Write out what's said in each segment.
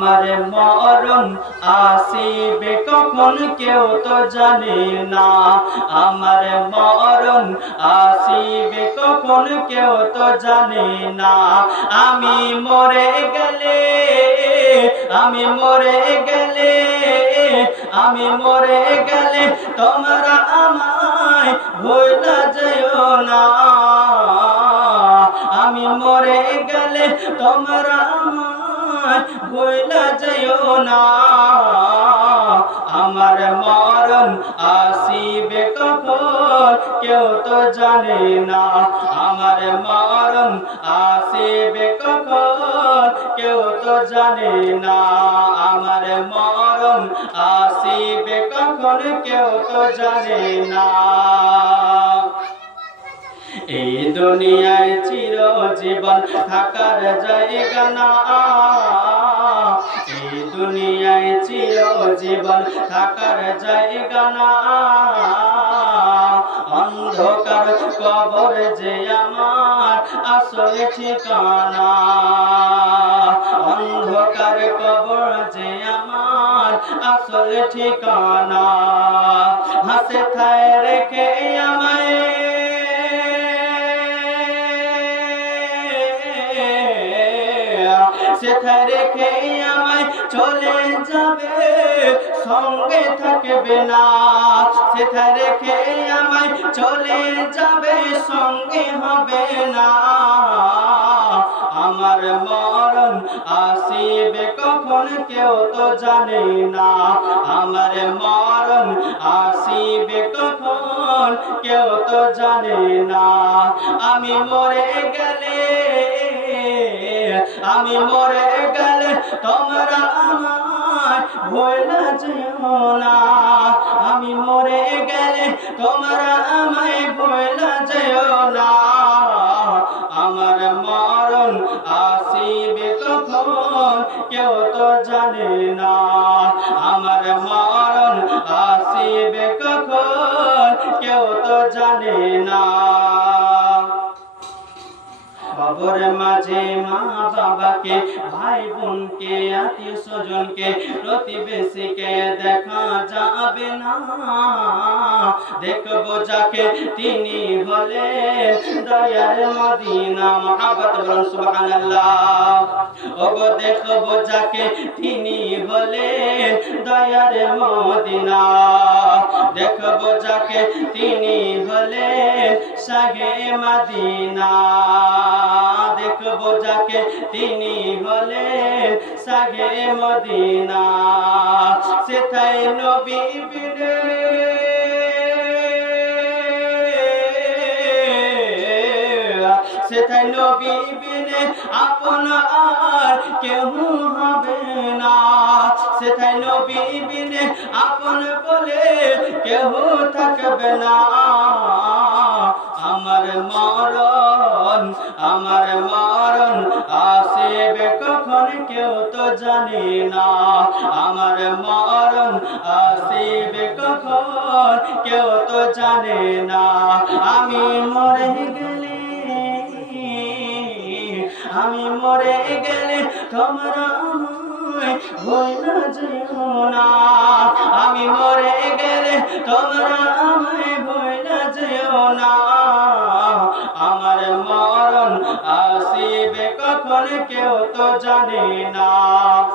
আমার মরণ আসিবে কখন কেউ তো জানে না, আমার মরণ আসিবে কখন কেউ তো জানে না। আমি মরে গেলে, আমি মরে গেলে, আমি মরে গেলে তোমরা আমায় ভুইলা যেও না, আমি মরে গেলে তোমরা আমায় ভুইলা যেও না। আমার মরণ আসিবে কখন কেউ তো জানে না, আমার মরণ আসিবে কখন কেউ তো জানে না, আমার মরণ আসিবে কখন কেউ তো জানে না। এই দুনিয়ায় চিরজীবন থাকার জায়গা না, এই দুনিয়ায় চিরজীবন থাকার জায়গা না। অন্ধকার কবর যে আমার আসল ঠিকানা, অন্ধকার কবর যে আমার আসল ঠিকানা। হাসে থায় রেখে আমায়, সেথায় রেখে আমায় চলে যাবে, সঙ্গে থাকবে না, সেথায় রেখে আমায় চলে যাবে, সঙ্গে হবে না। আমার মরণ আসিবে কখন কেউ তো জানে না, আমার মরণ আসিবে কখন কেউ তো জানে না। আমি মরে গেলে, আমি মরে গেলে তোমরা আমায় ভুইলা যেও না, আমি মরে গেলে তোমরা আমায় ভুইলা যেও না। আমার মরণ আসিবে কখন কেউ তো জানে না, আমার মরণ আসিবে কখন কেউ তো জানে না। কবরের মাঝে মা বাবাকে, ভাই বোনকে, আত্মীয় স্বজনকে, প্রতিবেশীকে দেখা যাবে না। দেখবো যাকে তিনি হলেন দয়ার মদিনা, মহাব্বত বলুন সুবহানাল্লাহ। ওগো দেখবো যাকে তিনি হলেন দয়ার মদিনা, দেখবো যাকে তিনি হলেন শাহে মদিনা, দেখবো যাকে তিনি হলেন শাহে মদিনা। সেথায় নবী বিনে, সেথায় নবী বিনে আপন আর কেউ হবে না, সেথায় নবী বিনে আপন বলে কেউ থাকবে না। আমার মরণ, আমার মরণ আসিবে কখন কেউ তো জানে না, আমার মরণ আসিবে কখন কেউ তো জানে না। আমি মরে গেলে, আমি মরে গেলে তোমরা আমায় ভুইলা যেও না, আমি মরে গেলে তোমরা আমায় ভুইলা যেও না। আমার মরণ আসিবে কখন কেউ তো জানে না।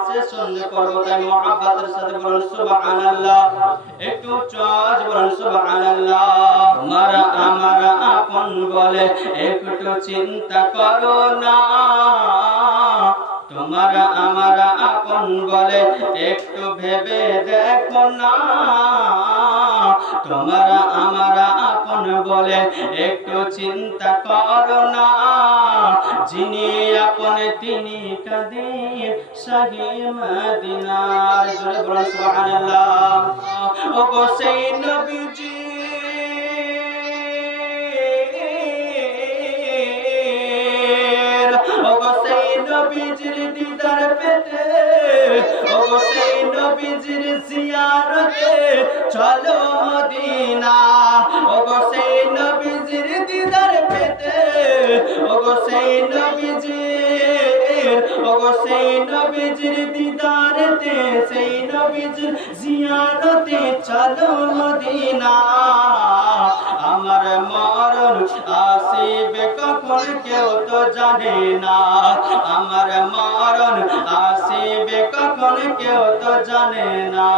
সে সঙ্গে করবো তাই মহাব্বতের সাথে বলুন সুবহানাল্লাহ, একটু চাজ বলুন সুবহানাল্লাহ। তোমারা আমার আপন বলে একটু চিন্তা করো না, তোমারা আমার আপন বলে একটু ভেবে দেখো না, তোমারা আমার আপন বলে একটু চিন্তা করো না। যিনি আপন তিনি কাদের শাহে মদিনার, জোরে বলুন সুবহানাল্লাহ। ওগো সেই নবীজি, ওগো সেই নবীজির দিদার পেতে, ওগো সেই নবীজির জিয়ারতে চলো মদিনা, ওগো সেই নবীজির দিদার পেতে, ওগো সেই নবীজির, ওগো সেই নবীজির দিদার জিয়ারতে সেই নবীজির জিয়ারতে চলো মদিনা আমার মরণ আসিবে কখন কেউ তো জানে না আমার মরণ আসিবে কখন কেউ তো জানে না